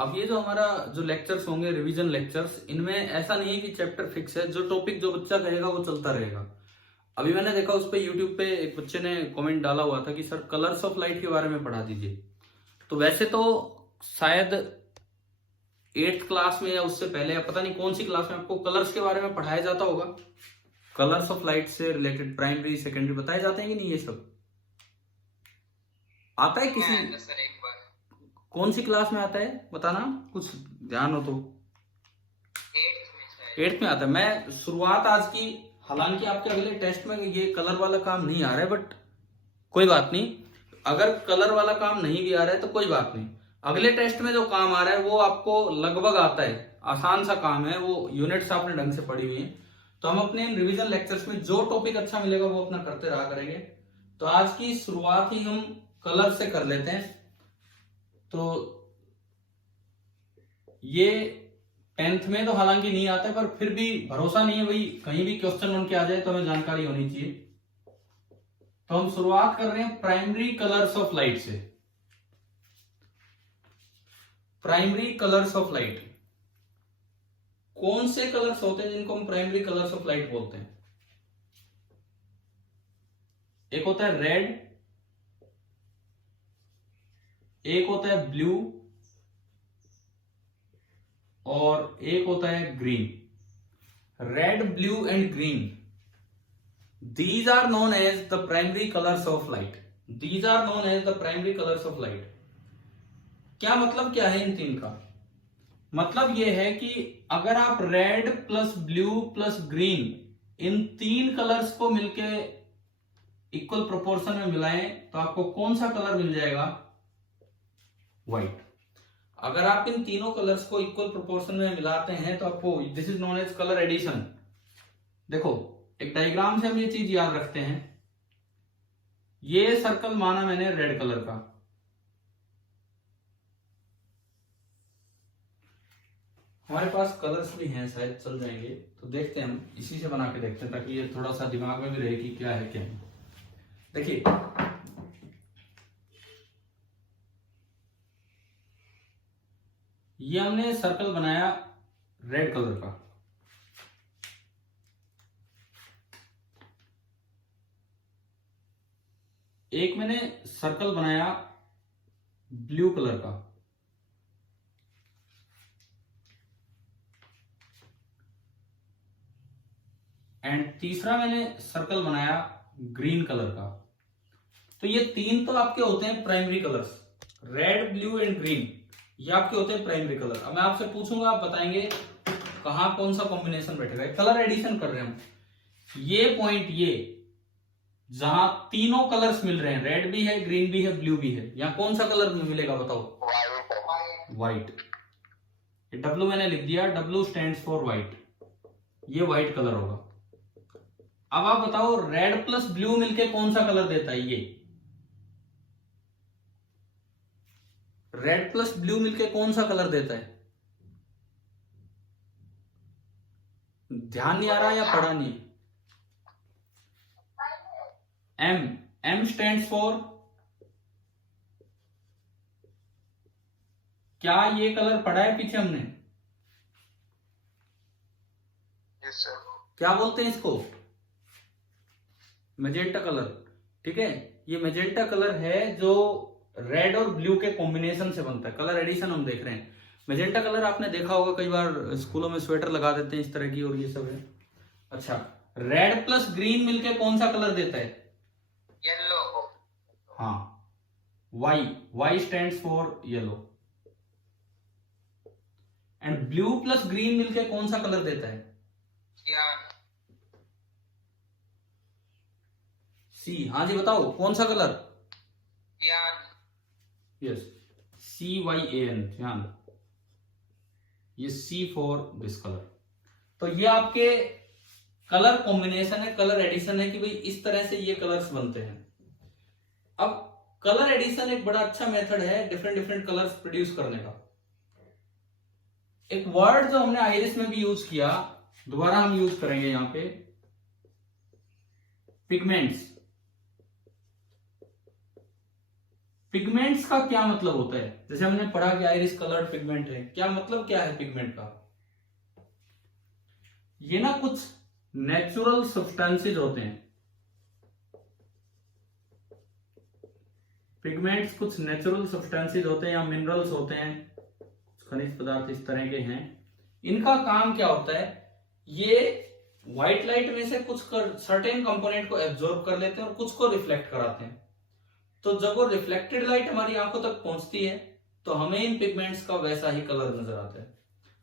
अब ये जो हमारा जो लेक्चर्स होंगे रिवीजन लेक्चर्स, इनमें ऐसा नहीं है कि चैप्टर फिक्स है, जो टॉपिक जो बच्चा कहेगा वो चलता रहेगा। अभी मैंने देखा उस पे यूट्यूब पे एक बच्चे ने कमेंट डाला हुआ था कि सर कलर्स ऑफ लाइट के बारे में पढ़ा दीजिए। तो वैसे तो शायद 8th क्लास में या उससे पहले या पता नहीं कौन सी क्लास में आपको कलर्स के बारे में पढ़ाया जाता होगा। कलर्स ऑफ लाइट से रिलेटेड प्राइमरी सेकेंडरी बताए जाते हैं कि नहीं, ये सब आता है किसी? सर एक बार कौन सी क्लास में आता है बताना, कुछ ध्यान हो तो। 8th में आता है। मैं शुरुआत आज की, हालांकि आपके अगले टेस्ट में ये कलर वाला काम नहीं आ रहा है, बट कोई बात नहीं। अगर कलर वाला काम नहीं भी आ रहा है तो कोई बात नहीं, अगले टेस्ट में जो काम आ रहा है वो आपको लगभग आता है, आसान सा काम है, वो यूनिट्स आपने ढंग से पढ़ी हुई है। तो हम अपने रिवीजन लेक्चर्स में जो टॉपिक अच्छा मिलेगा वो अपना करते रहा करेंगे। तो आज की शुरुआत ही हम कलर से कर लेते हैं। तो ये 10th में तो हालांकि नहीं आता, पर फिर भी भरोसा नहीं है भाई, कहीं भी क्वेश्चन बन के आ जाए तो हमें जानकारी होनी चाहिए। तो हम शुरुआत कर रहे हैं प्राइमरी कलर्स ऑफ लाइट से। प्राइमरी कलर्स ऑफ लाइट, कौन से कलर्स होते हैं जिनको हम प्राइमरी कलर्स ऑफ लाइट बोलते हैं? एक होता है रेड, एक होता है ब्लू, और एक होता है green. Red, blue and green, these are known as the primary colors of light. These are known as the primary colors of light. क्या मतलब क्या है इन तीन का? मतलब यह है कि अगर आप red plus blue plus green in तीन कलर्स को मिलके इक्वल प्रोपोर्शन में मिलाएं तो आपको कौन सा कलर मिल जाएगा? व्हाइट। अगर आप इन तीनों कलर्स को इक्वल प्रोपोर्शन में मिलाते हैं तो आपको, this is known as colour addition. देखो एक डायग्राम से हम ये चीज याद रखते हैं। ये सर्कल माना मैंने रेड कलर का, हमारे पास कलर्स भी हैं, शायद चल जाएंगे, तो देखते हैं, हम इसी से बना के देखते हैं ताकि ये थोड़ा सा दिमाग में भी रहे कि क्या है क्या नहीं। देखिए ये हमने सर्कल बनाया रेड कलर का, एक मैंने सर्कल बनाया ब्लू कलर का, एंड तीसरा मैंने सर्कल बनाया ग्रीन कलर का। तो ये तीन तो आपके होते हैं primary colours, red blue and green, ये आपके होते हैं प्राइमरी कलर। अब मैं आपसे पूछूंगा, आप बताएंगे कहां कौन सा कॉम्बिनेशन बैठेगा। कलर एडिशन कर रहे हैं हम। ये पॉइंट, ये जहां तीनों कलर्स मिल रहे हैं, रेड भी है, ग्रीन भी है, ब्लू भी है, यहां कौन सा कलर मिलेगा बताओ? व्हाइट। डब्लू मैंने लिख दिया, डब्लू स्टैंड्स फॉर व्हाइट, ये व्हाइट कलर होगा। अब आप बताओ रेड प्लस ब्लू मिलके कौन सा कलर देता है? ये रेड प्लस ब्लू मिलके कौन सा कलर देता है? ध्यान नहीं आ रहा या पढ़ा नहीं? एम, एम स्टैंड्स फॉर, क्या ये कलर पढ़ा है पीछे हमने? Yes sir. क्या बोलते हैं इसको? Magenta colour. ठीक है, ये मैजेंटा कलर है जो रेड और ब्लू के कॉम्बिनेशन से बनता है। कलर एडिशन हम देख रहे हैं। मैजेंटा कलर आपने देखा होगा, कई बार स्कूलों में स्वेटर लगा देते हैं इस तरह की, और ये सब है। अच्छा, रेड प्लस ग्रीन मिलके कौन सा कलर देता है? येलो। हाँ, Y, Y stands for yellow. And blue plus green मिलके कौन सा कलर देता है? सी। हाँ जी बताओ कौन सा कलर? यस, CYAN, ध्यान। ये C फॉर दिस कलर। तो ये आपके कलर कॉम्बिनेशन है, कलर एडिशन है कि भाई इस तरह से ये कलर्स बनते हैं। अब कलर एडिशन एक बड़ा अच्छा मेथड है डिफरेंट डिफरेंट कलर्स प्रोड्यूस करने का। एक वर्ड जो हमने आइरिस में भी यूज किया, दोबारा हम यूज करेंगे यहां पे, पिगमेंट्स। पिगमेंट्स का क्या मतलब होता है? जैसे हमने पढ़ा कि आइरिस कलर्ड पिगमेंट है, क्या मतलब क्या है पिगमेंट का? ये ना कुछ नेचुरल सब्सटेंसेस होते हैं। पिगमेंट्स कुछ नेचुरल सब्सटेंसेस होते हैं या मिनरल्स होते हैं, खनिज पदार्थ इस तरह के हैं। इनका काम क्या होता है? ये व्हाइट लाइट में से कुछ सर्टेन कंपोनेंट को एब्जॉर्ब कर लेते हैं और कुछ को रिफ्लेक्ट कराते हैं। तो जब वो रिफ्लेक्टेड लाइट हमारी आंखों तक पहुंचती है तो हमें इन पिगमेंट्स का वैसा ही कलर नजर आता है।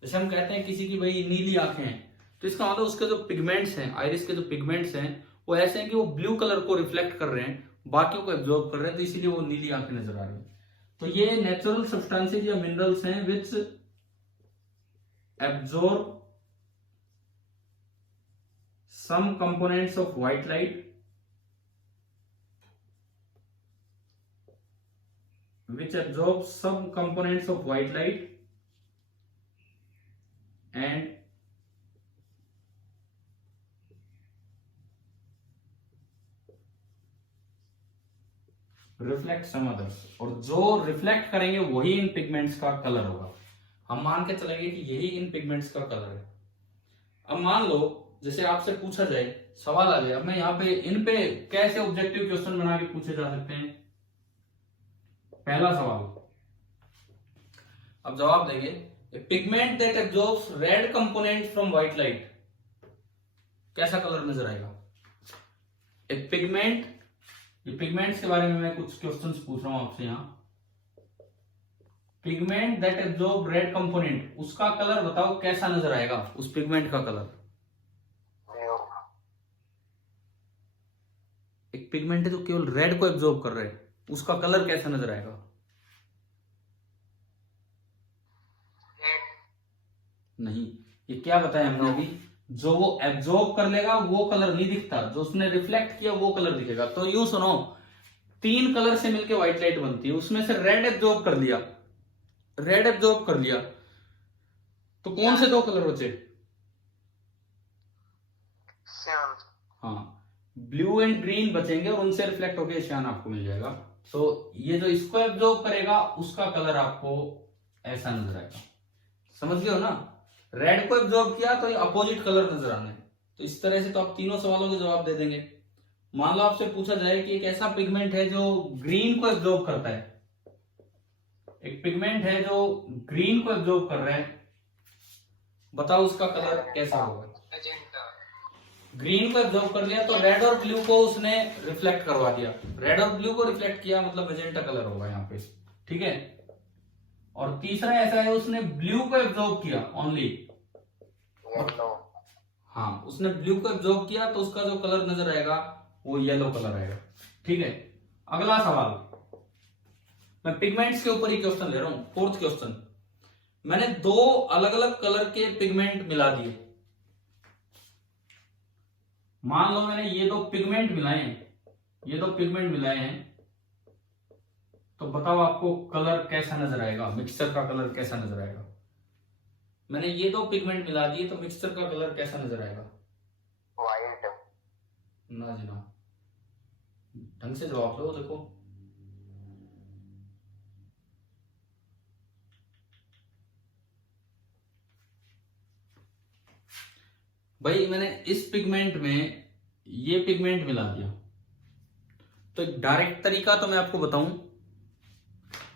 जैसे हम कहते हैं किसी की भाई नीली आंखें हैं, तो इसका मतलब उसके जो पिगमेंट्स हैं, आइरिस के जो पिगमेंट्स हैं वो ऐसे हैं कि वो ब्लू कलर को रिफ्लेक्ट कर रहे हैं, बाकियों को एब्जॉर्ब कर रहे हैं, तो इसीलिए वो नीली आंखें नजर आ रही है। तो ये नेचुरल सब्सटेंसेस या मिनरल्स हैं विच absorb some components of white light which absorbs some components of white light and reflect some others, और जो रिफ्लेक्ट करेंगे वही इन पिगमेंट्स का कलर होगा। हम मान के चलेंगे कि यही इन पिगमेंट्स का कलर है। अब मान लो जैसे आपसे पूछा जाए, सवाल आ गया, अब मैं यहाँ पे इन पे कैसे ऑब्जेक्टिव क्वेश्चन बना के पूछे जा सकते हैं। पहला सवाल, अब जवाब देंगे, pigment that absorbs red component from white light, कैसा कलर नजर आएगा? एक पिगमेंट, ये पिगमेंट्स के बारे में मैं कुछ क्वेश्चंस पूछ रहा हूं आपसे यहाँ। Pigment that absorb red component, उसका कलर बताओ कैसा नजर आएगा? उस पिगमेंट का कलर, एक पिगमेंट है जो केवल रेड को एब्जॉर्ब कर रहा है, उसका कलर कैसा नजर आएगा? नहीं, ये क्या बताया हमने अभी, जो वो एब्जॉर्ब कर लेगा वो कलर नहीं दिखता, जो उसने रिफ्लेक्ट किया वो कलर दिखेगा। तो यूं सुनो, 3 कलर से मिलकर व्हाइट लाइट बनती है, उसमें से रेड एब्जॉर्ब कर लिया, रेड एब्जॉर्ब कर लिया, तो कौन से 2 कलर बचे? हाँ, ब्लू एंड ग्रीन बचेंगे और उनसे रिफ्लेक्ट होकर श्यान आपको मिल जाएगा। तो ये जो इसको एब्जॉर्ब करेगा उसका कलर आपको ऐसा नजर आएगा। समझ गए हो ना? रेड को एब्जॉर्ब किया तो ये अपोजिट कलर नजर आना है। तो इस तरह से तो आप तीनों सवालों के जवाब दे देंगे। मान लो आपसे पूछा जाए कि एक ऐसा पिगमेंट है जो ग्रीन को एब्जॉर्ब करता है, एक पिगमेंट है जो ग्रीन को एब्जॉर्ब कर रहा है, बताओ उसका कलर कैसा होगा? ग्रीन को एब्जॉर्ब कर लिया तो रेड और ब्लू को उसने रिफ्लेक्ट करवा दिया, रेड और ब्लू को रिफ्लेक्ट किया, मतलब मैजेंटा कलर होगा यहाँ पे, ठीक है। और तीसरा ऐसा है उसने ब्लू को एब्जॉर्ब किया ओनली, हाँ उसने ब्लू को एब्जॉर्ब किया तो उसका जो कलर नजर आएगा वो येलो कलर आएगा, ठीक है। अगला सवाल, मैं पिगमेंट्स के ऊपर ही क्वेश्चन ले रहा हूं। 4th क्वेश्चन, मैंने 2 अलग अलग कलर के पिगमेंट मिला दिए। मान लो मैंने ये 2 पिगमेंट मिलाए हैं, ये 2 पिगमेंट मिलाए हैं, तो बताओ आपको कलर कैसा नजर आएगा, मिक्सचर का कलर कैसा नजर आएगा? मैंने ये 2 पिगमेंट मिला दिए तो मिक्सचर का कलर कैसा नजर आएगा? व्हाइट। ना जी ना, ढंग से जवाब दो। देखो भाई, मैंने इस पिगमेंट में ये पिगमेंट मिला दिया, तो एक डायरेक्ट तरीका तो मैं आपको बताऊं,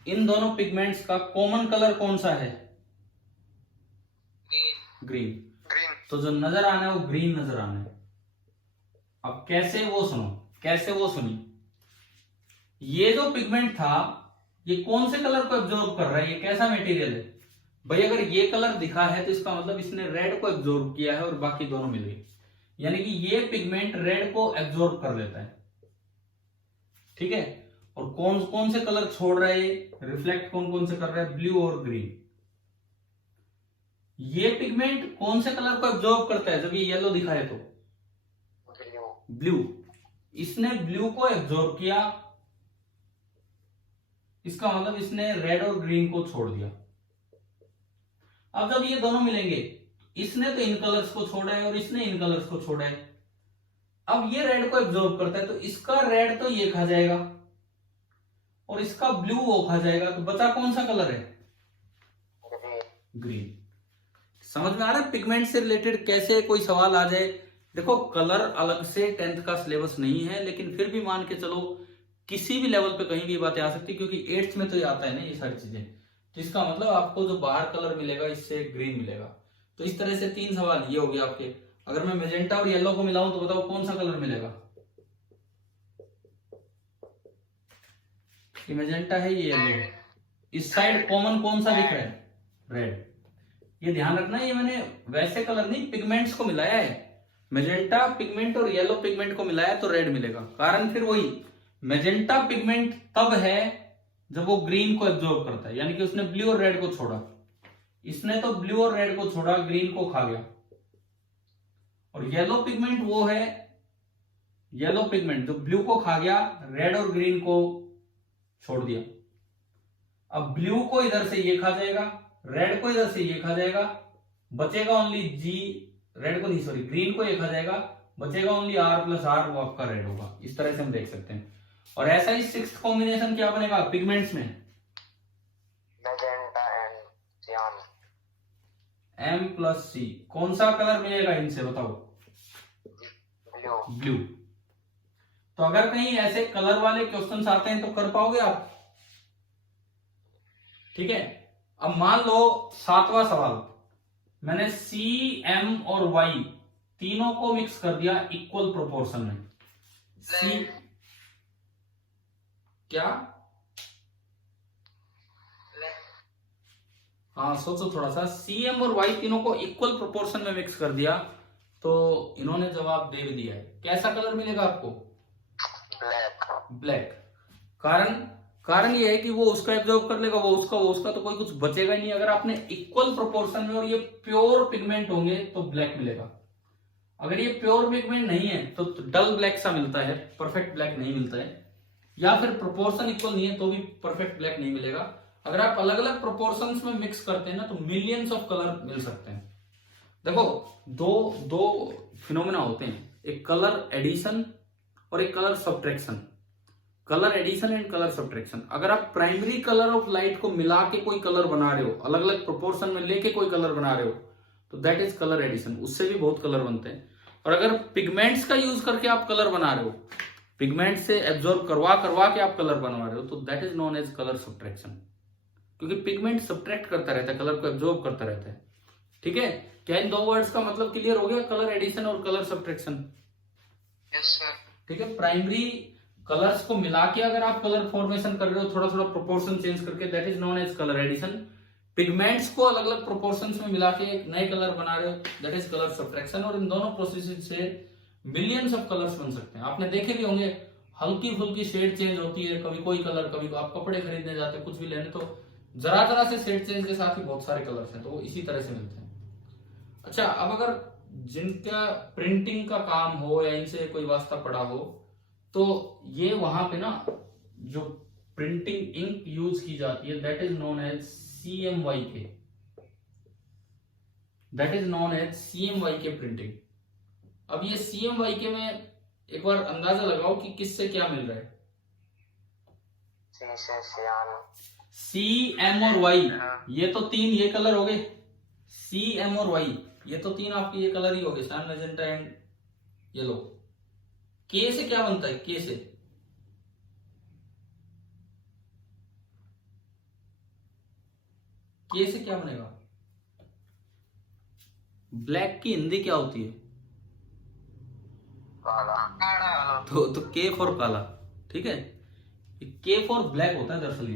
इन दोनों पिगमेंट्स का कॉमन कलर कौन सा है? ग्रीन। तो जो नजर आना है वो ग्रीन नजर आना है। अब कैसे, वो सुनो, कैसे वो सुनी। ये जो पिगमेंट था ये कौन से कलर को एब्जॉर्ब कर रहा है, ये कैसा मटेरियल है? भाई अगर ये कलर दिखा है तो इसका मतलब इसने रेड को एब्जॉर्ब किया है और बाकी दोनों मिल गए, यानी कि ये पिगमेंट रेड को एब्जॉर्ब कर लेता है, ठीक है। और कौन कौन से कलर छोड़ रहा है, रिफ्लेक्ट कौन कौन से कर रहा है? ब्लू और ग्रीन। ये पिगमेंट कौन से कलर को एब्जॉर्ब करता है जब ये येलो दिखा है? तो ब्लू। इसने ब्लू को एब्जॉर्ब किया, इसका मतलब इसने रेड और ग्रीन को छोड़ दिया। अब जब ये दोनों मिलेंगे, इसने तो इन कलर्स को छोड़ा है और इसने इन कलर्स को छोड़ा है, अब ये रेड को एब्जॉर्ब करता है तो इसका रेड तो ये खा जाएगा और इसका ब्लू वो खा जाएगा, तो बचा कौन सा कलर है? ग्रीन। ग्रीन। समझ में आ रहा है पिगमेंट से रिलेटेड कैसे कोई सवाल आ जाए? देखो कलर अलग से 10th का सिलेबस नहीं है, लेकिन फिर भी मान के चलो किसी भी लेवल पे कहीं भी बातें आ सकती, क्योंकि 8th में तो ये आता है ना ये सारी चीजें। तो इसका मतलब आपको जो बाहर कलर मिलेगा इससे ग्रीन मिलेगा। तो इस तरह से 3 सवाल ये हो गए आपके। अगर मैं मेजेंटा और येलो को मिलाऊं तो बताओ कौन सा कलर मिलेगा? ये मेजेंटा है, ये येलो। इस साइड कॉमन कौन सा दिख रहा है? रेड। ये ध्यान रखना, ये मैंने वैसे कलर नहीं, पिगमेंट्स को मिलाया है। मेजेंटा पिगमेंट और येलो पिगमेंट को मिलाया तो रेड मिलेगा। कारण फिर वही, मेजेंटा पिगमेंट तब है जब वो ग्रीन को एब्जॉर्ब करता है, यानी कि उसने ब्लू और रेड को छोड़ा। इसने तो ब्लू और रेड को छोड़ा, ग्रीन को खा गया। और येलो पिगमेंट वो है, येलो पिगमेंट जो ब्लू को खा गया, रेड और ग्रीन को छोड़ दिया। अब ब्लू को इधर से ये खा जाएगा, रेड को इधर से ये खा जाएगा, बचेगा ओनली जी, रेड को नहीं सॉरी ग्रीन को ये खा जाएगा, बचेगा ओनली आर प्लस आर, वो आपका रेड होगा। इस तरह से हम देख सकते हैं। और ऐसा ही 6th कॉम्बिनेशन क्या बनेगा पिगमेंट्स में? मैजेंटा एंड सियान। M प्लस सी। कौन सा कलर मिलेगा इनसे बताओ? ब्लू। ब्लू। तो अगर कहीं ऐसे कलर वाले क्वेश्चंस आते हैं तो कर पाओगे आप? ठीक है। अब मान लो 7वां सवाल, मैंने C, M और Y तीनों को मिक्स कर दिया इक्वल प्रोपोर्शन में। C क्या? हाँ सोचो थोड़ा सा। C, M और Y तीनों को इक्वल प्रोपोर्शन में मिक्स कर दिया तो इन्होंने जवाब दे भी दिया है। कैसा कलर मिलेगा आपको? ब्लैक। ब्लैक। कारण ये है कि वो उसका एब्जॉर्ब कर लेगा, वो उसका तो कोई कुछ बचेगा ही नहीं। अगर आपने इक्वल प्रोपोर्शन में और ये प्योर पिगमेंट होंगे तो ब्लैक मिलेगा। अगर ये प्योर पिगमेंट नहीं है तो डल ब्लैक सा मिलता है, परफेक्ट ब्लैक नहीं मिलता है। या फिर प्रोपोर्शन इक्वल नहीं है तो भी परफेक्ट ब्लैक नहीं मिलेगा। अगर आप अलग अलग प्रोपोर्शंस में मिक्स करते हैं ना तो मिलियंस ऑफ कलर मिल सकते हैं। देखो दो फिनोमेना होते हैं, एक कलर एडिशन और एक colour subtraction. Colour addition and colour subtraction. अगर आप प्राइमरी कलर ऑफ लाइट को मिला के कोई कलर बना रहे हो, अलग अलग प्रोपोर्शन में लेके कोई कलर बना रहे हो, तो दैट इज कलर एडिशन। उससे भी बहुत कलर बनते हैं। और अगर पिगमेंट्स का यूज करके आप कलर बना रहे हो, पिगमेंट से एब्जॉर्ब करवा के आप कलर बनवा रहे हो, तो that is known as colour subtraction. क्योंकि पिगमेंट सब्ट्रैक्ट करता रहता है, कलर को एब्जॉर्ब करता रहता है। ठीक है। क्या इन 2 वर्ड्स का मतलब क्लियर हो गया? कलर एडिशन और कलर सब्ट्रैक्शन। Yes sir. ठीक है। प्राइमरी कलर्स को मिला के अगर आप कलर फॉर्मेशन कर रहे हो थोड़ा थोड़ा प्रोपोर्शन चेंज करके, that is known as colour addition. Pigments को अलग अलग प्रोपोर्शंस में मिला के एक नए कलर बना रहे हो, दैट इज कलर सब्ट्रैक्शन। और इन दोनों प्रोसेस से मिलियंस ऑफ कलर्स बन सकते हैं। आपने देखे भी होंगे, हल्की फुल्की शेड चेंज होती है, कभी कोई कलर, कभी आप कपड़े खरीदने जाते हैं, कुछ भी लेने, तो जरा से शेड चेंज के साथ ही बहुत सारे कलर्स हैं, तो वो इसी तरह से मिलते हैं। अच्छा, अब अगर जिनका प्रिंटिंग का काम हो या इनसे कोई वास्ता पड़ा हो, तो ये वहां पे ना जो प्रिंटिंग इंक यूज की जाती है that is known as CMYK। That is known as CMYK printing. अब ये CMYK में एक बार अंदाजा लगाओ कि किससे क्या मिल रहा है? सी से सियान। C, M और Y, ये तो 3 ये कलर हो गए। C, M और Y ये तो 3 आपके ये कलर ही हो गए, cyan, magenta and yellow. K से क्या बनता है? K से क्या बनेगा? ब्लैक की हिंदी क्या होती है? काला। तो K फॉर काला। ठीक है। K फॉर ब्लैक होता है दरअसल।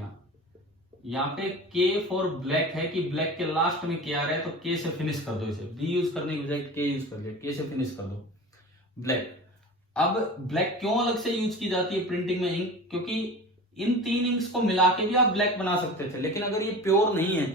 यहाँ पे K फॉर ब्लैक है कि ब्लैक के लास्ट में K आ रहा है, तो K से फिनिश कर दो इसे। B यूज करने की बजाय K यूज कर दिया, K से फिनिश कर दो ब्लैक। अब ब्लैक क्यों अलग से यूज की जाती है प्रिंटिंग में इंक? क्योंकि इन 3 इंक्स को मिला के भी आप ब्लैक बना सकते थे, लेकिन अगर ये प्योर नहीं है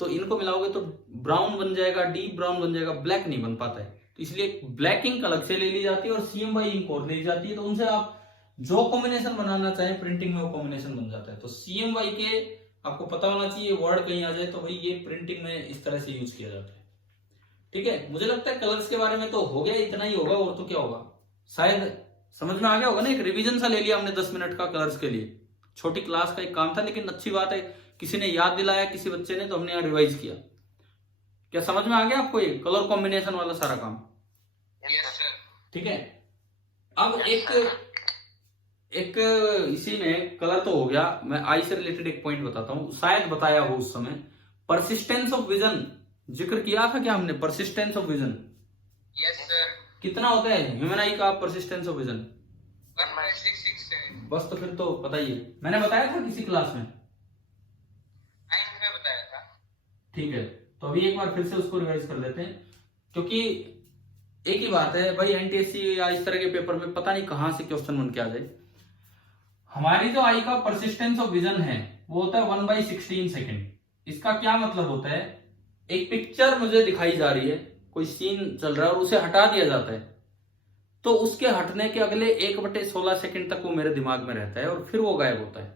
तो इनको मिलाओगे तो ब्राउन बन जाएगा, डीप ब्राउन बन जाएगा, ब्लैक नहीं बन पाता है। तो इसलिए ब्लैक इंक अलग से ले ली जाती है और CMY इंक और ले ली जाती है। तो उनसे आप जो कॉम्बिनेशन बनाना चाहें प्रिंटिंग में वो कॉम्बिनेशन बन जाता है। तो CMY के आपको पता होना चाहिए, वर्ड कहीं आ जाए तो भाई ये प्रिंटिंग में इस तरह से यूज किया जाता है। ठीक है। मुझे लगता है कलर्स के बारे में तो हो गया, इतना ही होगा, और तो क्या होगा। शायद समझ में आ गया होगा ना, एक रिवीजन सा ले लिया हमने 10 मिनट का कलर्स के लिए। छोटी क्लास का एक काम था, लेकिन अच्छी बात है किसी ने याद दिलाया किसी बच्चे ने, तो हमने यहाँ रिवाइज किया। क्या समझ में आ गया आपको ये कलर कॉम्बिनेशन वाला सारा काम? Yes sir. ठीक है। अब एक इसी में कलर तो हो गया, मैं आई से रिलेटेड एक पॉइंट बताता हूं, शायद बताया हो उस समय। परसिस्टेंस ऑफ विजन जिक्र किया था क्या हमने? Persistence of vision yes sir. कितना होता है ह्यूमन आई का परसिस्टेंस ऑफ विजन? 1/66 है। बस तो फिर तो पता ही है, मैंने बताया था किसी क्लास में। 9 में बताया था। ठीक है, तो अभी एक बार फिर से उसको रिवाइज कर लेते हैं, क्योंकि एक ही बात है भाई, एनटीएससी या इस तरह के पेपर में पता नहीं कहां से क्वेश्चन बन के आ जाए। हमारी जो आई का परसिस्टेंस ऑफ विजन है वो होता है 1/16 सेकेंड। इसका क्या मतलब होता है? एक पिक्चर मुझे दिखाई जा रही है, कोई सीन चल रहा है और उसे हटा दिया जाता है, तो उसके हटने के अगले 1/16 सेकेंड तक वो मेरे दिमाग में रहता है और फिर वो गायब होता है।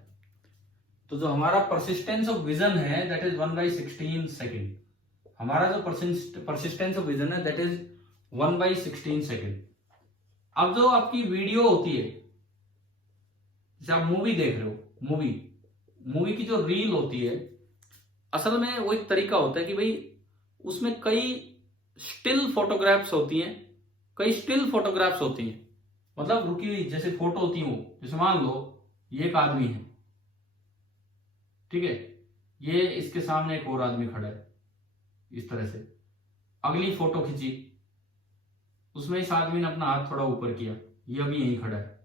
तो जो हमारा परसिस्टेंस ऑफ विजन है दैट इज 1/16 सेकेंड। हमारा जो परसिस्टेंस ऑफ विजन है दैट इज 1/16 सेकेंड। अब जो आपकी वीडियो होती है, जैसे आप मूवी देख रहे हो, मूवी की जो रील होती है, असल में वो एक तरीका होता है कि भाई उसमें कई स्टिल फोटोग्राफ्स होती हैं, मतलब रुकी हुई जैसे फोटो होती है वो। जैसे मान लो ये एक आदमी है, ठीक है, ये इसके सामने एक और आदमी खड़ा है इस तरह से। अगली फोटो खींची, उसमें इस आदमी ने अपना हाथ थोड़ा ऊपर किया, ये अभी यहीं खड़ा है।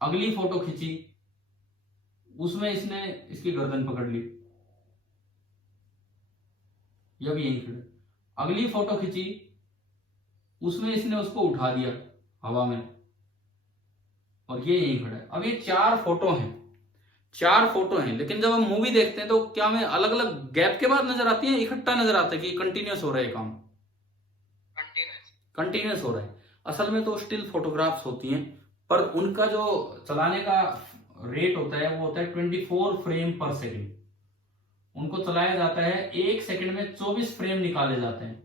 अगली फोटो खींची, उसमें इसने इसकी गर्दन पकड़ ली, ये अभी यहीं खड़ा है। अगली फोटो खींची, उसमें इसने उसको उठा दिया हवा में और ये यहीं खड़ा है। अब ये 4 फोटो हैं, लेकिन जब हम मूवी देखते हैं तो क्या हमें अलग अलग गैप के बाद नजर आती है, इकट्ठा नजर आता है कि कंटिन्यूअस हो रहा है काम? कंटिन्यूअस हो रहा है। असल में तो स्टिल फोटोग्राफ्स होती हैं, पर उनका जो चलाने का रेट होता है वो होता है 24 फ्रेम पर सेकेंड। उनको चलाया जाता है 1 सेकंड में 24 फ्रेम निकाले जाते हैं।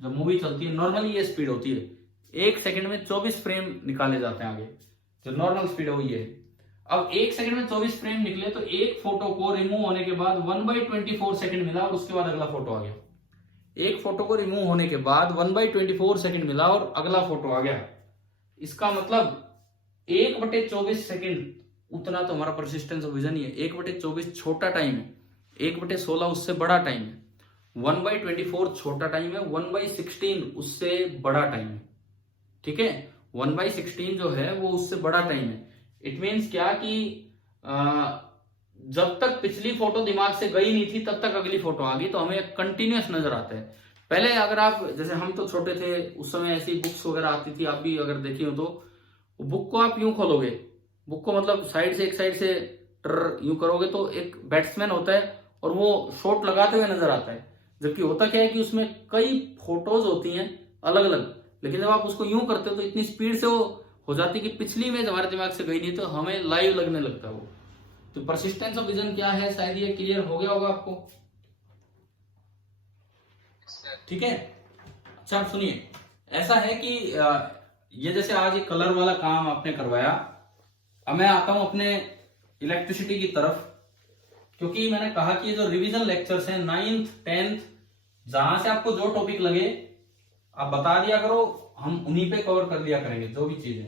जब मूवी चलती है नॉर्मली ये स्पीड होती है, 1 सेकंड में 24 फ्रेम निकाले जाते हैं आगे, जो नॉर्मल स्पीड है वो ये है। अब 1 सेकंड में 24 फ्रेम निकले तो एक फोटो को रिमूव होने के बाद 1/24 सेकंड मिला और उसके बाद अगला फोटो आ गया। एक फोटो को रिमूव होने के बाद 1/24 सेकंड मिला और अगला फोटो आ गया। इसका मतलब 1/24 सेकंड, उतना तो हमारा परसिस्टेंस ऑफ विजन ही है। 1/24 छोटा टाइम है, 1/16 उससे बड़ा टाइम है, 1/24 छोटा टाइम है, 1/16 उससे बड़ा टाइम है। ठीक है, 1/16 जो है वो उससे बड़ा टाइम है। इट मीन्स क्या कि जब तक पिछली फोटो दिमाग से गई नहीं थी तब तक अगली फोटो आ गई, तो हमें कंटिन्यूअस नजर आता है। पहले अगर आप, जैसे हम तो छोटे थे उस समय ऐसी बुक्स वगैरह आती थी, आप भी अगर देखी हो तो बुक को आप यूं खोलोगे, बुक को मतलब साइड से, एक साइड से यूं करोगे तो एक बैट्समैन होता है और वो शॉट लगाते हुए नजर आता है। जबकि होता क्या है कि उसमें कई फोटोज होती हैं अलग अलग, लेकिन जब आप उसको यूं करते हो तो इतनी स्पीड से वो हो जाती है कि पिछली इमेज हमारे दिमाग से गई नहीं, तो हमें लाइव लगने लगता है वो। तो परसिस्टेंस ऑफ विजन क्या है, शायद ये क्लियर हो गया होगा आपको। ठीक है, अच्छा आप सुनिए, ऐसा है कि ये जैसे आज एक कलर वाला काम आपने करवाया, अब मैं आता हूं अपने इलेक्ट्रिसिटी की तरफ, क्योंकि मैंने कहा कि ये जो रिवीजन लेक्चर्स हैं 9th 10th, जहां से आपको जो टॉपिक लगे आप बता दिया करो, हम उन्हीं पे कवर कर लिया करेंगे। जो भी चीजें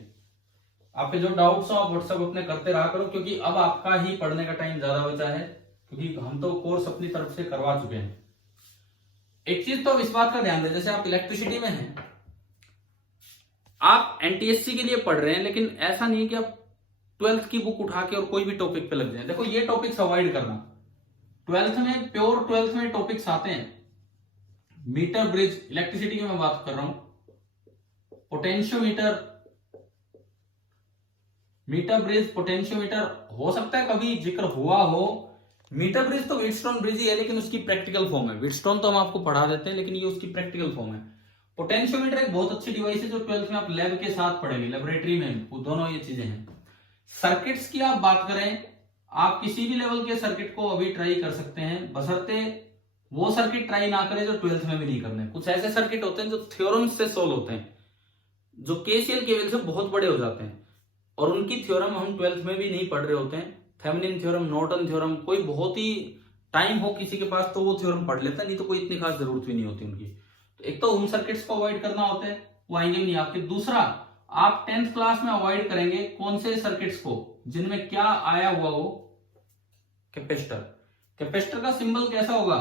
आपके जो डाउट्स हो आप व्हाट्सएप अपने करते रहा करो, क्योंकि अब आपका ही पढ़ने का टाइम ज्यादा बचा है, क्योंकि हम तो कोर्स अपनी तरफ से करवा चुके हैं। एक चीज तो अब इस बात का ध्यान दें, जैसे आप इलेक्ट्रिसिटी में हैं, आप एनटीएससी के लिए पढ़ रहे हैं, लेकिन ऐसा नहीं है कि आप 12th की बुक उठा के और कोई भी टॉपिक पे लग जाए। देखो ये टॉपिक्स अवॉइड करना। 12th में, प्योर 12th में टॉपिक्स आते हैं, मीटर ब्रिज, इलेक्ट्रिसिटी की मैं बात कर रहा हूं, पोटेंशियोमीटर, मीटर ब्रिज, पोटेंशियोमीटर, हो सकता है कभी जिक्र हुआ हो। मीटर ब्रिज तो व्हीटस्टोन ब्रिज ही है, लेकिन उसकी प्रैक्टिकल फॉर्म है। व्हीटस्टोन तो हम आपको पढ़ा देते हैं, लेकिन ये उसकी प्रैक्टिकल फॉर्म है। पोटेंशियोमीटर एक बहुत अच्छी डिवाइस है जो 12th में आप लैब के साथ पढ़ेंगे, लेबोरेटरी में, वो दोनों ये चीजें हैं। सर्किट्स की आप बात करें, आप किसी भी लेवल के सर्किट को अभी ट्राई कर सकते हैं, बशर्ते वो सर्किट ट्राई ना करें जो 12th में भी नहीं करने। कुछ ऐसे सर्किट होते हैं जो थ्योरम से सोल्व होते हैं, जो केसीएल केवल से बहुत बड़े हो जाते हैं, और उनकी थ्योरम हम 12th में भी नहीं पढ़ रहे होते हैं। थेवेनिन थ्योरम, नॉर्टन थ्योरम, कोई बहुत ही टाइम हो किसी के पास तो वो थ्योरम पढ़ लेता है, नहीं तो कोई इतनी खास जरूरत भी नहीं होती उनकी। तो एक तो उन सर्किट्स को अवॉइड करना होता है, वो आएंगे भी नहीं आपके। दूसरा, आप 10th क्लास में अवॉइड करेंगे कौन से सर्किट्स को जिनमें क्या आया हुआ हो, कैपेसिटर। कैपेसिटर का सिंबल कैसा होगा,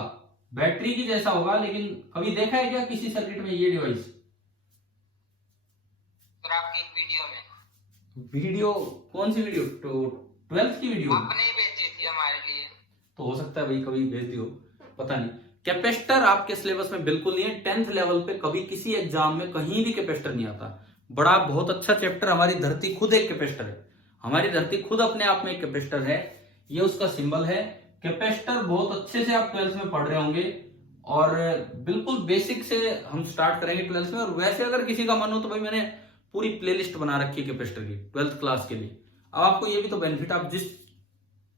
बैटरी की जैसा होगा, लेकिन कभी देखा है क्या किसी सर्किट में ये डिवाइस? सर आपकी एक वीडियो में। वीडियो? कौन सी वीडियो? 12th की वीडियो आपने ही भेजी थी हमारे लिए। तो हो सकता है भाई कभी भेज दियो, पता नहीं। कैपेसिटर आपके सिलेबस में बिल्कुल नहीं है। 10th लेवल पे कभी किसी एग्जाम में कहीं भी कैपेसिटर नहीं आता। बड़ा बहुत अच्छा चैप्टर हमारी धरती खुद एक कैपेसिटर है। हमारी धरती खुद अपने आप में एक कैपेसिटर है, ये उसका सिंबल है। कैपेसिटर बहुत अच्छे से आप 12th में पढ़ रहे होंगे, और बिल्कुल बेसिक से हम स्टार्ट करेंगे 12th में। और वैसे अगर किसी का मन हो तो भाई मैंने पूरी प्लेलिस्ट बना रखी है कैपेसिटर की 12th क्लास के लिए। अब आपको ये भी तो बेनिफिट, आप जिस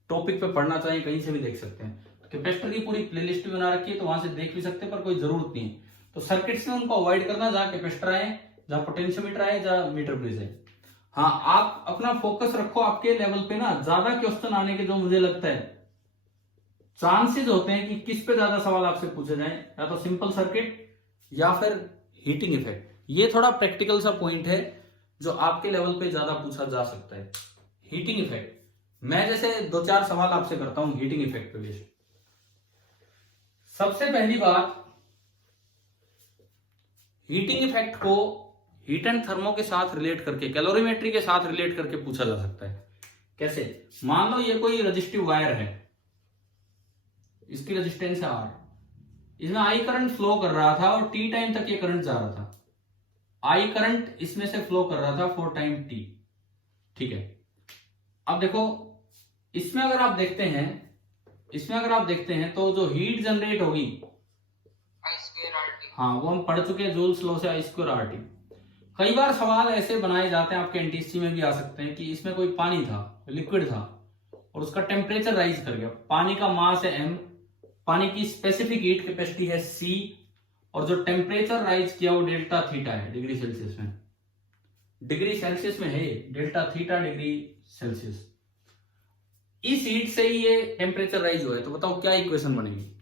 टॉपिक पे पढ़ना चाहिए कहीं से भी देख सकते हैं। कैपेसिटर की पूरी प्लेलिस्ट भी बना रखी है, तो वहां से देख भी सकते हैं, पर कोई जरूरत नहीं है। तो सर्किट्स में उनको अवॉइड करना जहां कैपेसिटर आए, जहां पोटेंशियोमीटर आए, जहां मीटर ब्रिज है। हाँ, आप अपना फोकस रखो आपके लेवल पे ना, ज्यादा क्वेश्चन आने के जो मुझे लगता है चांसेस होते हैं कि किस पे ज्यादा सवाल आपसे पूछे जाए, या तो सिंपल सर्किट या फिर हीटिंग इफेक्ट। ये थोड़ा प्रैक्टिकल सा पॉइंट है जो आपके लेवल पे ज्यादा पूछा जा सकता है, हीटिंग इफेक्ट। मैं जैसे 2-4 सवाल आपसे करता हूं हीटिंग इफेक्ट पे बेस्ड। सबसे पहली बात, हीटिंग इफेक्ट को हीट एंड थर्मो के साथ रिलेट करके, कैलोरीमेट्री के साथ रिलेट करके पूछा जा सकता है। कैसे? मान लो ये कोई रजिस्टिव वायर है, इसकी रेजिस्टेंस है R, इसमें आई करंट फ्लो कर रहा था और T टाइम तक ये करंट जा रहा था। आई करंट इसमें से फ्लो कर रहा था 4 टाइम T, ठीक है। अब देखो, इसमें अगर आप देखते हैं तो जो हीट जनरेट होगी, I2RT। हाँ वो हम पढ़ चुके हैं जूल्स लॉ से, I2RT। कई बार सवाल ऐसे बनाए जाते हैं, आपके एनटीएससी में भी आ सकते हैं, कि इसमें कोई पानी था, लिक्विड था, और उसका टेम्परेचर राइज कर गया। पानी का मास है m, पानी की स्पेसिफिक हीट कैपेसिटी है C, और जो टेम्परेचर राइज किया वो डेल्टा थीटा है, डिग्री सेल्सियस में। डिग्री सेल्सियस में है डेल्टा थीटा डिग्री सेल्सियस। इस हीट से ही ये टेम्परेचर राइज हुआ है। तो बताओ क्या इक्वेशन बनेगी?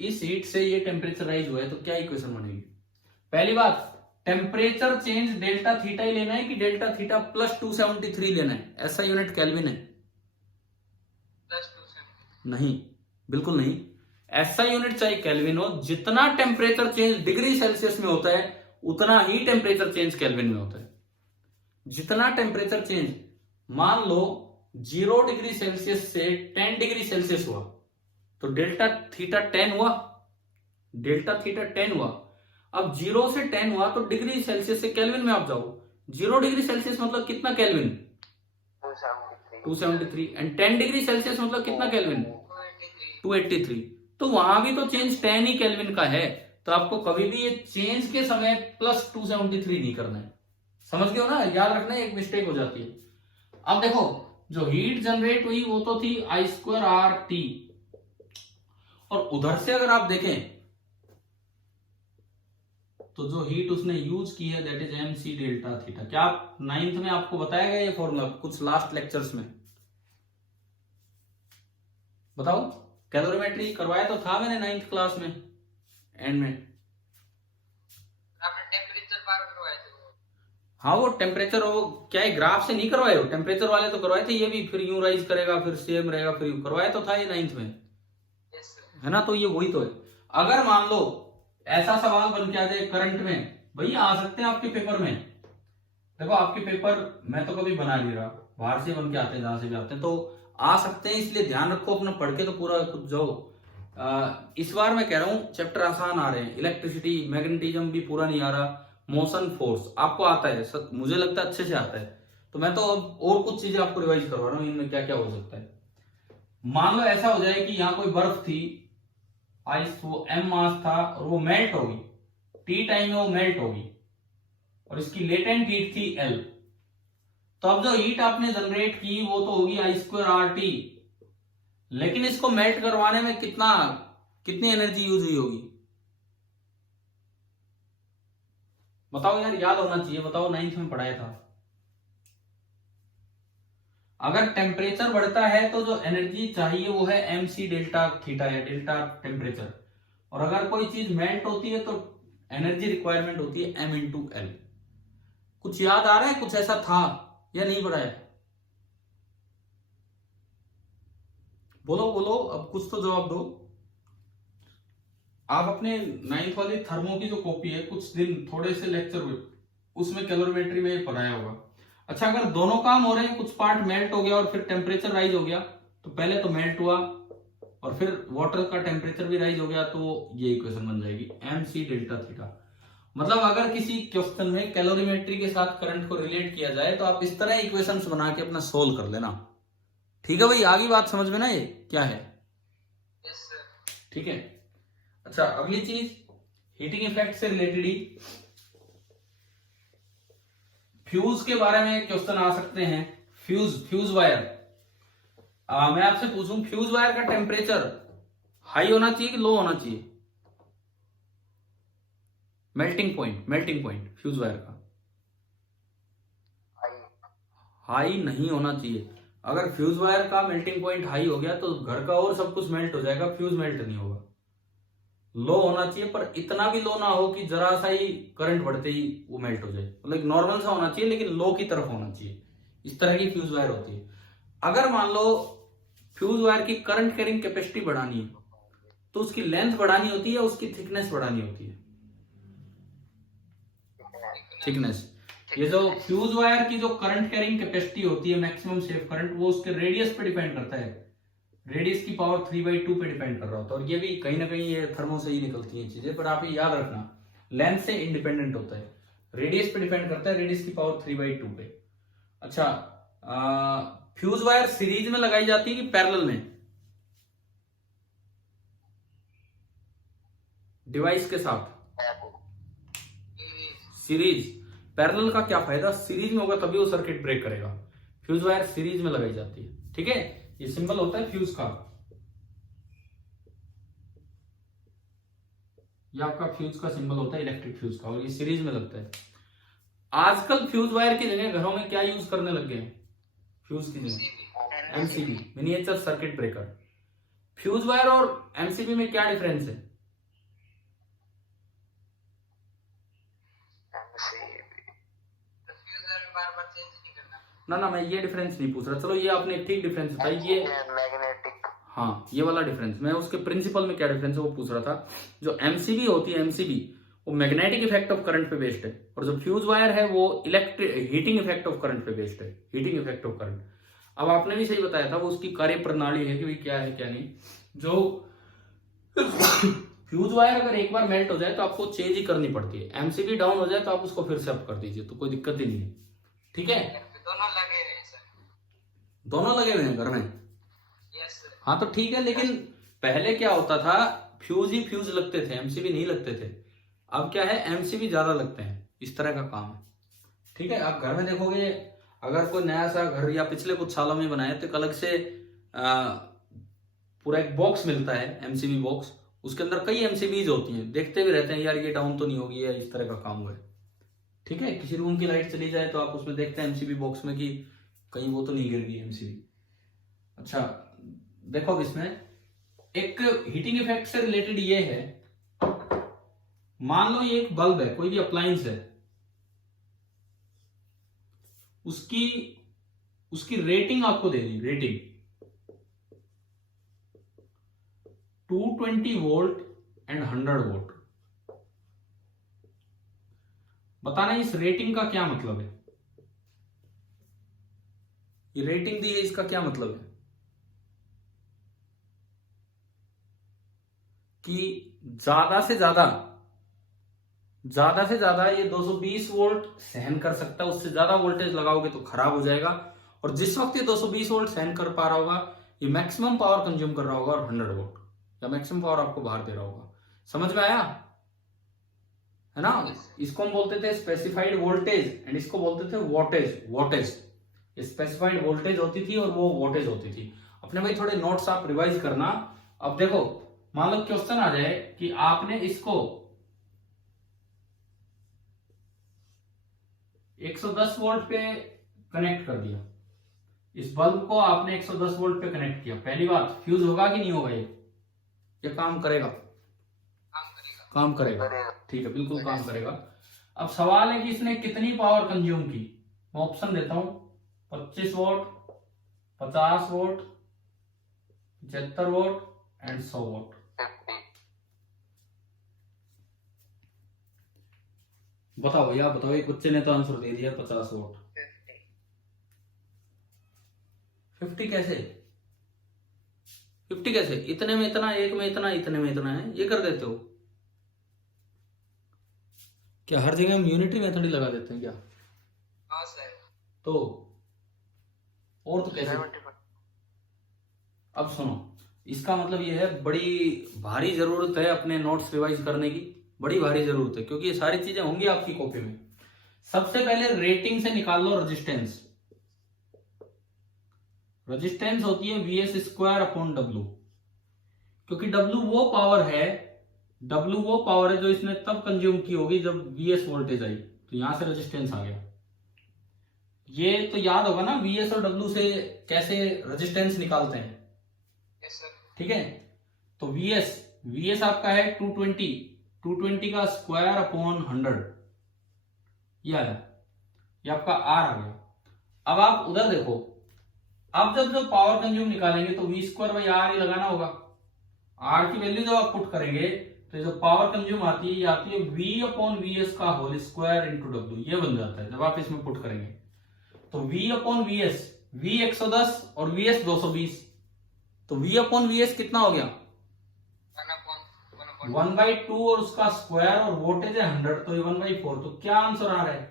इस हीट से ये टेम्परेचर राइज हुआ है तो क्या इक्वेशन बनेगी? पहली बात, टेम्परेचर चेंज डेल्टा थीटा ही लेना है कि डेल्टा थीटा प्लस 273 लेना है? ऐसा यूनिट केल्विन है? नहीं, बिल्कुल नहीं। ऐसा यूनिट चाहे केल्विन हो, जितना टेम्परेचर चेंज डिग्री सेल्सियस में होता है उतना ही टेम्परेचर चेंज केल्विन में होता है। जितना टेम्परेचर चेंज, मान लो 0 डिग्री सेल्सियस से 10 डिग्री सेल्सियस हुआ तो डेल्टा थीटा 10 हुआ, डेल्टा थीटा 10 हुआ। अब 0 से 10 हुआ तो डिग्री सेल्सियस से केल्विन में आप जाओ। 0 डिग्री सेल्सियस मतलब कितना केल्विन? 273। एंड 10 डिग्री सेल्सियस मतलब कितना केल्विन? 283। तो वहां भी तो चेंज 10 ही केल्विन का है, तो आपको कभी भी ये चेंज के समय प्लस 273 नहीं करना है। समझ गए हो ना? याद रखना, एक मिस्टेक हो जाती है। अब देखो, जो हीट जनरेट हुई वो तो थी I2RT, और उधर से अगर आप देखें तो जो हीट उसने यूज की है that is MC delta theta. क्या आप 9th में आपको बताया गया ये फॉर्मूला कुछ लास्ट लेक्चर्स में? बताओ, कैलोरीमेट्री करवाया तो था मैंने 9th क्लास में एंड में। आपने टेम्परेचर बार करवाए थे वो? हाँ, वो टेम्परेचर वो क्या है, ग्राफ से नहीं करवाए हो, टेम्परेचर वाले तो करवाए थे। ये भी फिर यूं राइज करेगा, फिर सेम रहेगा, फिर यूं करवाया तो था ये 9th में, है ना? तो ये वही तो है। अगर मान लो ऐसा सवाल बन के आ जाए करंट में, भैया आ सकते हैं आपके पेपर में। देखो आपके पेपर मैं तो कभी बना नहीं रहा, बाहर से बन के आते हैं, जहां से भी आते हैं, तो आ सकते हैं। इसलिए ध्यान रखो अपना, पढ़ के तो पूरा खुद जाओ। इस बार मैं कह रहा हूं चैप्टर आसान आ रहे हैं। इलेक्ट्रिसिटी, मैग्नेटिज्म भी पूरा नहीं आ रहा, मोशन फोर्स आपको आता है, मुझे लगता है अच्छे से आता है। तो मैं तो अब और कुछ चीजें आपको रिवाइज करवा रहा हूँ, इनमें क्या क्या हो सकता है। मान लो ऐसा हो जाए कि यहाँ कोई बर्फ थी, आइस, वो m मास था और वो मेल्ट होगी, T टाइम में वो मेल्ट होगी, और इसकी लेटेंट हीट थी L। तो अब जो हीट आपने जनरेट की वो तो होगी I2RT, लेकिन इसको मेल्ट करवाने में कितनी एनर्जी यूज हुई होगी? बताओ यार, याद होना चाहिए, बताओ 9th में पढ़ाया था। अगर टेम्परेचर बढ़ता है तो जो एनर्जी चाहिए वो है mc डेल्टा थीटा या डेल्टा टेम्परेचर, और अगर कोई चीज मेल्ट होती है तो एनर्जी रिक्वायरमेंट होती है m इंटू एल। कुछ याद आ रहा है, कुछ ऐसा था या नहीं पढ़ा है? बोलो बोलो, अब कुछ तो जवाब दो। आप अपने 9th वाली थर्मो की जो कॉपी है, कुछ दिन थोड़े से लेक्चर हुए उसमें कैलोरीमेट्री में पढ़ाया होगा। अच्छा, अगर दोनों काम हो रहे हैं, कुछ पार्ट मेल्ट हो गया और फिर टेम्परेचर राइज हो गया, तो पहले तो मेल्ट हुआ और फिर वाटर का टेम्परेचर भी राइज हो गया, तो ये इक्वेशन बन जाएगी mc डेल्टा थीटा। मतलब अगर किसी क्वेश्चन में कैलोरीमेट्री के साथ करंट को रिलेट किया जाए तो आप इस तरह इक्वेशंस बना के अपना सोल्व कर लेना। ठीक है भाई, आगे बात समझ में ना, ये क्या है? Yes sir. ठीक है। अच्छा, अगली चीज हीटिंग इफेक्ट से रिलेटेड ही फ्यूज के बारे में क्वेश्चन आ सकते हैं। फ्यूज वायर, मैं आपसे पूछूं, फ्यूज वायर का टेम्परेचर हाई होना चाहिए कि लो होना चाहिए? मेल्टिंग पॉइंट फ्यूज वायर का हाई नहीं होना चाहिए। अगर फ्यूज वायर का मेल्टिंग पॉइंट हाई हो गया तो घर का और सब कुछ मेल्ट हो जाएगा, फ्यूज मेल्ट नहीं होगा। लो होना चाहिए, पर इतना भी लो ना हो कि जरा सा ही करंट बढ़ते ही वो मेल्ट हो जाए, मतलब नॉर्मल सा होना चाहिए लेकिन लो की तरफ होना चाहिए। इस तरह की फ्यूज वायर होती है। अगर मान लो फ्यूज वायर की करंट कैरिंग कैपेसिटी बढ़ानी है तो उसकी लेंथ बढ़ानी होती है या उसकी थिकनेस बढ़ानी होती है? थिकनेस। ये जो फ्यूज वायर की जो करंट कैरिंग कैपेसिटी होती है, मैक्सिमम सेफ करंट, वो उसके रेडियस पे डिपेंड करता है। रेडियस की पावर 3/2 पे डिपेंड कर रहा होता है। और ये भी कहीं ना कहीं ये थर्मो से ही निकलती है चीजें, पर आप ये याद रखना, लेंथ से इंडिपेंडेंट होता है, रेडियस पे डिपेंड करता है, रेडियस की पावर 3/2 पे। अच्छा, फ्यूज वायर सीरीज में लगाई जाती है कि पैरेलल में? डिवाइस के साथ सीरीज। पैरेलल का क्या फायदा? सीरीज में होगा तभी वो सर्किट ब्रेक करेगा। फ्यूज वायर सीरीज में लगाई जाती है। ठीक है, ये सिंबल होता है फ्यूज का, ये आपका फ्यूज का सिंबल होता है, इलेक्ट्रिक फ्यूज का, और ये सीरीज में लगता है। आजकल फ्यूज वायर की जगह घरों में क्या यूज करने लग गए हैं? फ्यूज की जगह MCB, miniature circuit breaker. Fuse wire और एमसीबी में क्या डिफरेंस है? ना मैं ये डिफरेंस नहीं पूछ रहा, चलो ये आपने ठीक डिफरेंस बताई, ये मैग्नेटिक। हाँ ये वाला डिफरेंस, मैं उसके प्रिंसिपल में क्या डिफरेंस है वो पूछ रहा था। जो एमसीबी होती है, एमसीबी वो मैग्नेटिक इफेक्ट ऑफ करंट पे बेस्ड है, और जो फ्यूज वायर है वो electric heating effect of current पे बेस्ड है, हीटिंग इफेक्ट ऑफ करंट। अब आपने भी सही बताया था, वो उसकी कार्य प्रणाली है कि भाई क्या है क्या नहीं। जो फ्यूज वायर अगर एक बार मेल्ट हो जाए तो आपको चेंज ही करनी पड़ती है, एमसीबी डाउन हो जाए तो आप उसको फिर से अप कर दीजिए, तो कोई दिक्कत ही नहीं है। ठीक है, दोनों लगे हुए हैं सर। दोनों लगे हुए हैं घर में। Yes sir. हाँ तो ठीक है, लेकिन पहले क्या होता था, फ्यूज ही फ्यूज लगते थे, एमसीबी नहीं लगते थे। अब क्या है, एमसीबी ज्यादा लगते हैं, इस तरह का काम है। ठीक है, आप घर में देखोगे, अगर कोई नया सा घर या पिछले कुछ सालों में बनाया तो एक अलग से पूरा एक बॉक्स मिलता है, एमसीबी बॉक्स, उसके अंदर कई एमसीबीज होती हैं, देखते भी रहते हैं यार ये डाउन तो नहीं होगी, या इस तरह का काम हुआ है। ठीक है, किसी रूम की लाइट चली जाए तो आप उसमें देखते हैं एमसीबी बॉक्स में कि कहीं वो तो नहीं गिर गई एमसीबी। अच्छा देखो, इसमें एक हीटिंग इफेक्ट से रिलेटेड ये है, मान लो ये एक बल्ब है, कोई भी अप्लायंस है, उसकी रेटिंग आपको दे दी, रेटिंग 220 वोल्ट एंड 100 वोल्ट। बताना इस रेटिंग का क्या मतलब है? ये रेटिंग दी है, इसका क्या मतलब है? कि ज्यादा से ज्यादा ये 220 वोल्ट सहन कर सकता है, उससे ज्यादा वोल्टेज लगाओगे तो खराब हो जाएगा। और जिस वक्त ये 220 वोल्ट सहन कर पा रहा होगा, ये मैक्सिमम पावर कंज्यूम कर रहा होगा, और 100 वोल्ट या मैक्सिमम पावर आपको बाहर दे रहा होगा। समझ में आया है ना? इसको हम बोलते थे स्पेसिफाइड वोल्टेज, एंड इसको बोलते थे वोटेज। स्पेसिफाइड वोल्टेज होती थी और वो वोटेज होती थी। अपने भाई थोड़े नोट्स आप रिवाइज करना। अब देखो, मान लो क्वेश्चन आ जाए कि आपने इसको 110 वोल्ट पे कनेक्ट कर दिया, इस बल्ब को आपने 110 वोल्ट पे कनेक्ट किया, पहली बात फ्यूज होगा कि नहीं होगा? ये काम करेगा? काम करेगा, ठीक है, बिल्कुल काम करेगा। अब सवाल है कि इसने कितनी पावर कंज्यूम की। मैं ऑप्शन देता हूं, 25 volt, 50 volt, 75 volt and 100 volt. बताओ भैया, बताओ, एक बच्चे ने तो आंसर दे दिया 50 वोल्ट। 50 कैसे? 50 कैसे? इतने में इतना, एक में इतना, इतने में इतना है, ये कर देते हो क्या? हर जगह हम यूनिटरी मेथड ही लगा देते हैं क्या? हाँ सर। तो और तो कैसे? अब सुनो, इसका मतलब ये है बड़ी भारी जरूरत है अपने नोट्स रिवाइज करने की, बड़ी भारी जरूरत है, क्योंकि ये सारी चीजें होंगी आपकी कॉपी में। सबसे पहले रेटिंग से निकाल लो रेजिस्टेंस। रेजिस्टेंस होती है VS² अपॉन W, क्योंकि W वो पावर है, जो इसने तब कंज्यूम की होगी जब VS वोल्टेज आई, तो यहां से रेजिस्टेंस आ गया। ये तो याद होगा ना VS और W से कैसे रेजिस्टेंस निकालते हैं, यस सर। ठीक है? तो VS आपका है 220 का स्क्वायर अपॉन 100, ये आया, ये आपका R आ गया। अब आप उधर देखो, अब जब पावर कंज्यूम निकालेंगे तो V²/R ही लगाना होगा। R की वैल्यू जब आप पुट करेंगे तो जो पावर कंज्यूम आती है, ये आती है V/VS का होल स्क्वायर इंटू W, ये बन जाता है जब आप इसमें पुट करेंगे। तो V/VS, V 110 और VS 220, तो V/VS कितना हो गया? 1/2 और उसका स्क्वायर, और वोल्टेज है 100, तो ये 1/4। तो क्या आंसर आ रहा है?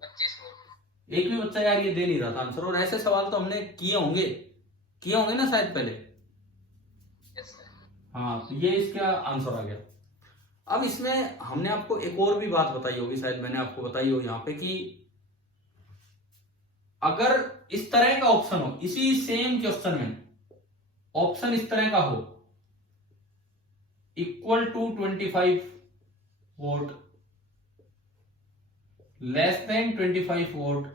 25 वोल्ट। एक भी बच्चा यार ये दे नहीं रहा था आंसर, और ऐसे सवाल तो हमने किए होंगे ना शायद पहले। Yes sir. हाँ, तो ये इसका आंसर आ गया। अब इसमें हमने आपको एक और भी बात बताई होगी, शायद मैंने आपको बताई हो यहाँ पे, कि अगर इस तरह का ऑप्शन हो, इसी सेम क्वेश्चन में ऑप्शन इस तरह का हो, equal to 25 volt, less than 25 volt,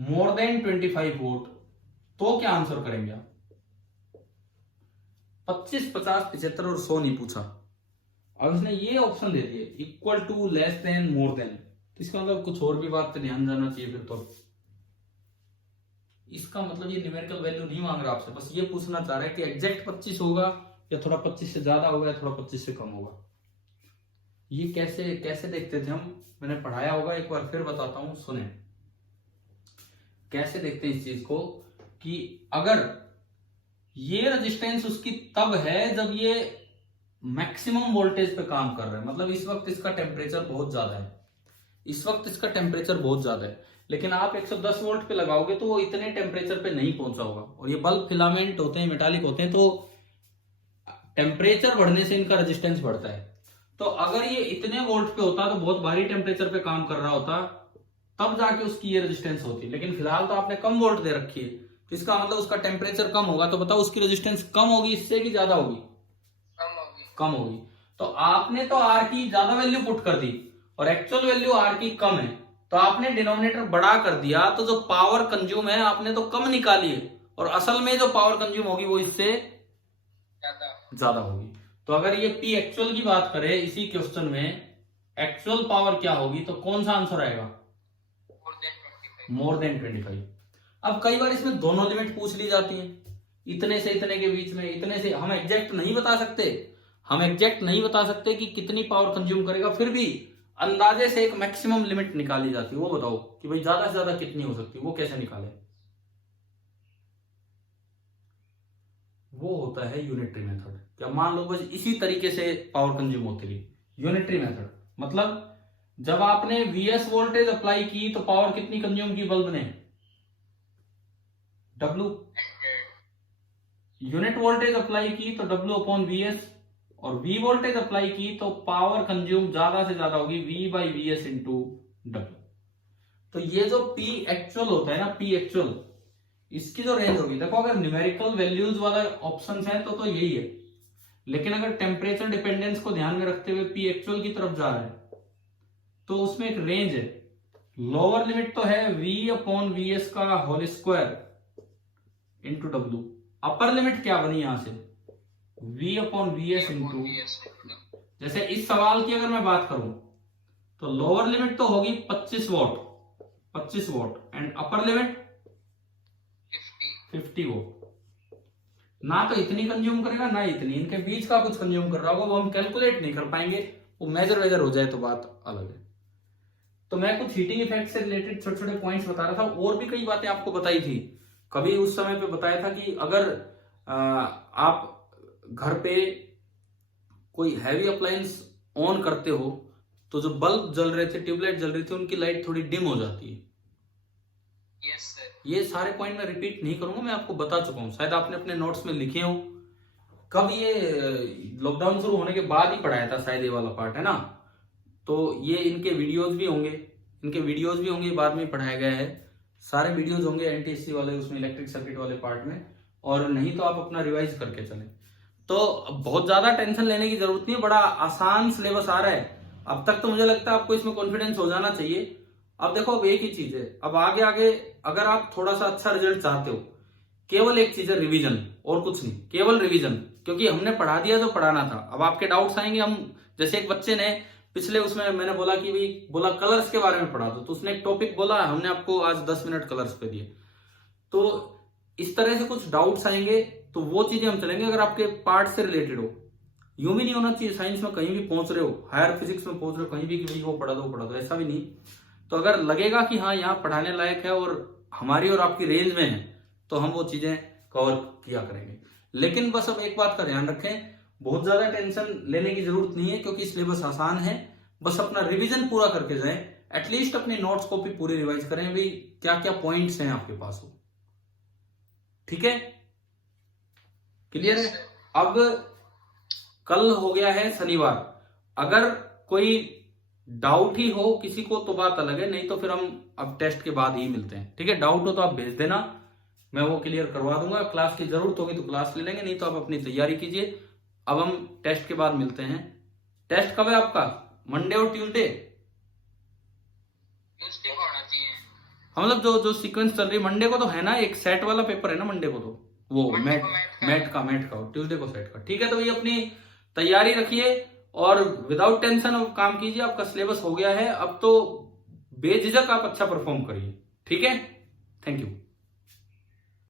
more than 25 volt, तो क्या आंसर करेंगे आप? 25, 50, 75 और 100 नहीं पूछा। अब इसने ये ऑप्शन दे दिए, equal to, less than, more than, तो इसका मतलब कुछ और भी बात पे ध्यान जाना चाहिए फिर तो। इसका मतलब ये न्यूमेरिकल वैल्यू नहीं मांग रहा आपसे, बस ये पूछना चाह रहा है कि एग्जैक्ट 25 होगा या थोड़ा 25 से ज्यादा होगा या थोड़ा 25 से कम होगा। ये कैसे देखते थे हम, मैंने पढ़ाया होगा, एक बार फिर बताता हूं, सुने कैसे देखते हैं इस चीज को, कि अगर ये रेजिस्टेंस उसकी तब है जब ये मैक्सिमम वोल्टेज पे काम कर रहा है, मतलब इस वक्त इसका टेम्परेचर बहुत ज्यादा है, लेकिन आप 110 वोल्ट पे लगाओगे तो वो इतने टेम्परेचर पे नहीं पहुंचा होगा, और ये बल्ब फिलामेंट होते हैं, मेटालिक होते हैं, तो टेम्परेचर बढ़ने से इनका रेजिस्टेंस बढ़ता है। तो अगर ये इतने वोल्ट पे होता तो बहुत भारी टेम्परेचर पे काम कर रहा होता, तब जाके उसकी ये रेजिस्टेंस होती। लेकिन फिलहाल तो आपने कम वोल्ट दे रखी है, तो इसका मतलब उसका टेम्परेचर कम होगा, तो बताओ उसकी रेजिस्टेंस कम होगी इससे कि ज्यादा होगी? कम होगी। तो आपने तो R की ज्यादा वैल्यू पुट कर दी और एक्चुअल वैल्यू R की कम है, तो आपने डिनोमिनेटर बड़ा कर दिया, तो जो पावर कंज्यूम है आपने तो कम निकाली है, और असल में जो पावर कंज्यूम होगी वो इससे ज्यादा होगी। तो अगर ये P एक्चुअल की बात करें इसी क्वेश्चन में, एक्चुअल पावर क्या होगी, तो कौन सा आंसर आएगा? मोर देन 25। अब कई बार इसमें दोनों लिमिट पूछ ली जाती है, इतने से इतने के बीच में, इतने से, हम एग्जैक्ट नहीं बता सकते कि कितनी पावर कंज्यूम करेगा, फिर भी अंदाजे से एक मैक्सिमम लिमिट निकाली जाती है। वो बताओ कि भाई ज्यादा से ज्यादा कितनी हो सकती है, वो कैसे निकाले? वो होता है यूनिटरी मेथड। क्या मान लो बस इसी तरीके से पावर कंज्यूम होती है यूनिटरी मेथड, मतलब जब आपने VS वोल्टेज अप्लाई की तो पावर कितनी कंज्यूम की बल्ब ने? W। यूनिट वोल्टेज अप्लाई की तो W/VS, और V वोल्टेज अप्लाई की तो पावर कंज्यूम ज्यादा से ज्यादा होगी V/VS इंटू W। तो ये जो P एक्चुअल होता है ना, P एक्चुअल, इसकी जो रेंज होगी, देखो अगर न्यूमेरिकल वैल्यूज वाला ऑप्शन है तो यही है, लेकिन अगर टेम्परेचर डिपेंडेंस को ध्यान में रखते हुए P एक्चुअल की तरफ जा रहा है तो उसमें एक रेंज है। लोअर लिमिट तो है V/VS का whole square into W। Upper limit क्या बनी यहां से, V/VS इंटू, जैसे इस सवाल की अगर मैं बात करूं तो लोअर लिमिट तो होगी 25 what and upper limit 50 what. ना तो इतनी कंज्यूम करेगा ना इतनी, इनके बीच का कुछ कंज्यूम कर रहा होगा, वो हम कैलकुलेट नहीं कर पाएंगे, वो मेजर हो जाए तो बात अलग है। तो मैं कुछ हीटिंग इफेक्ट से रिलेटेड छोटे छोटे पॉइंट्स बता रहा था, और भी कई बातें आपको बताई थी। कभी उस समय पे बताया था कि अगर आप घर पे कोई हैवी अप्लायंस ऑन करते हो तो जो बल्ब जल रहे थे, ट्यूबलाइट जल रही थी, उनकी लाइट थोड़ी डिम हो जाती है। Yes sir. ये सारे पॉइंट मैं रिपीट नहीं करूंगा, मैं आपको बता चुका हूं, शायद आपने अपने नोट्स में लिखे हो। कब ये लॉकडाउन शुरू होने के बाद ही पढ़ाया था शायद, ये वाला पार्ट है ना। तो ये इनके वीडियोस भी होंगे, बाद में पढ़ाया गया है, सारे वीडियोस होंगे एनटीएससी वाले, उसमें इलेक्ट्रिक सर्किट वाले पार्ट में, और नहीं तो आप अपना रिवाइज करके चलें। तो बहुत ज्यादा टेंशन लेने की जरूरत नहीं है, बड़ा आसान सिलेबस आ रहा है। अब तक तो मुझे लगता है आपको इसमें कॉन्फिडेंस हो जाना चाहिए। अब देखो, अब एक ही चीज है, अब आगे अगर आप थोड़ा सा अच्छा रिजल्ट चाहते हो, केवल एक चीज है, रिवीजन, और कुछ नहीं, केवल रिवीजन। क्योंकि हमने पढ़ा दिया जो पढ़ाना था। अब आपके डाउट्स आएंगे, हम जैसे एक बच्चे ने पिछले उसमें मैंने बोला कि भाई बोला कलर्स के बारे में पढ़ा दो, तो उसने एक टॉपिक बोला, हमने आपको आज 10 मिनट कलर्स पे दिए। तो इस तरह से कुछ डाउट्स आएंगे तो वो चीजें हम चलेंगे, अगर आपके पार्ट से रिलेटेड हो। यूं भी नहीं होना चाहिए साइंस में कहीं भी पहुंच रहे हो, हायर फिजिक्स में पहुंच रहे हो कहीं भी, कि भाई वो पढ़ा दो, ऐसा भी नहीं। तो अगर लगेगा कि हाँ यहाँ पढ़ाने लायक है और हमारी और आपकी रेंज में है, तो हम वो चीजें कवर किया करेंगे। लेकिन बस अब एक बात का ध्यान रखें, बहुत ज्यादा टेंशन लेने की जरूरत नहीं है, क्योंकि सिलेबस आसान है। बस अपना रिवीजन पूरा करके जाएं, एटलीस्ट अपनी नोट्स कॉपी पूरी रिवाइज करें, भाई क्या क्या पॉइंट्स हैं आपके पास हो। ठीक है, क्लियर है। अब कल हो गया है शनिवार, अगर कोई डाउट ही हो किसी को तो बात अलग है, नहीं तो फिर हम अब टेस्ट के बाद ही मिलते हैं। ठीक है, डाउट हो तो आप भेज देना, मैं वो क्लियर करवा दूंगा। क्लास की जरूरत होगी तो क्लास ले लेंगे, नहीं तो आप अपनी तैयारी कीजिए। अब हम टेस्ट के बाद मिलते हैं। टेस्ट कब है आपका, मंडे और ट्यूसडे? ट्यूसडे को आना चाहिए। मतलब जो सीक्वेंस चल रही है, मंडे को तो है ना, एक सेट वाला पेपर है ना मंडे को, तो वो मैट का ट्यूसडे को सेट का। ठीक है, तो ये अपनी तैयारी रखिए और विदाउट टेंशन अब काम कीजिए। आपका सिलेबस हो गया है, अब तो बेझिझक आप अच्छा परफॉर्म करिए। ठीक है, थैंक यू।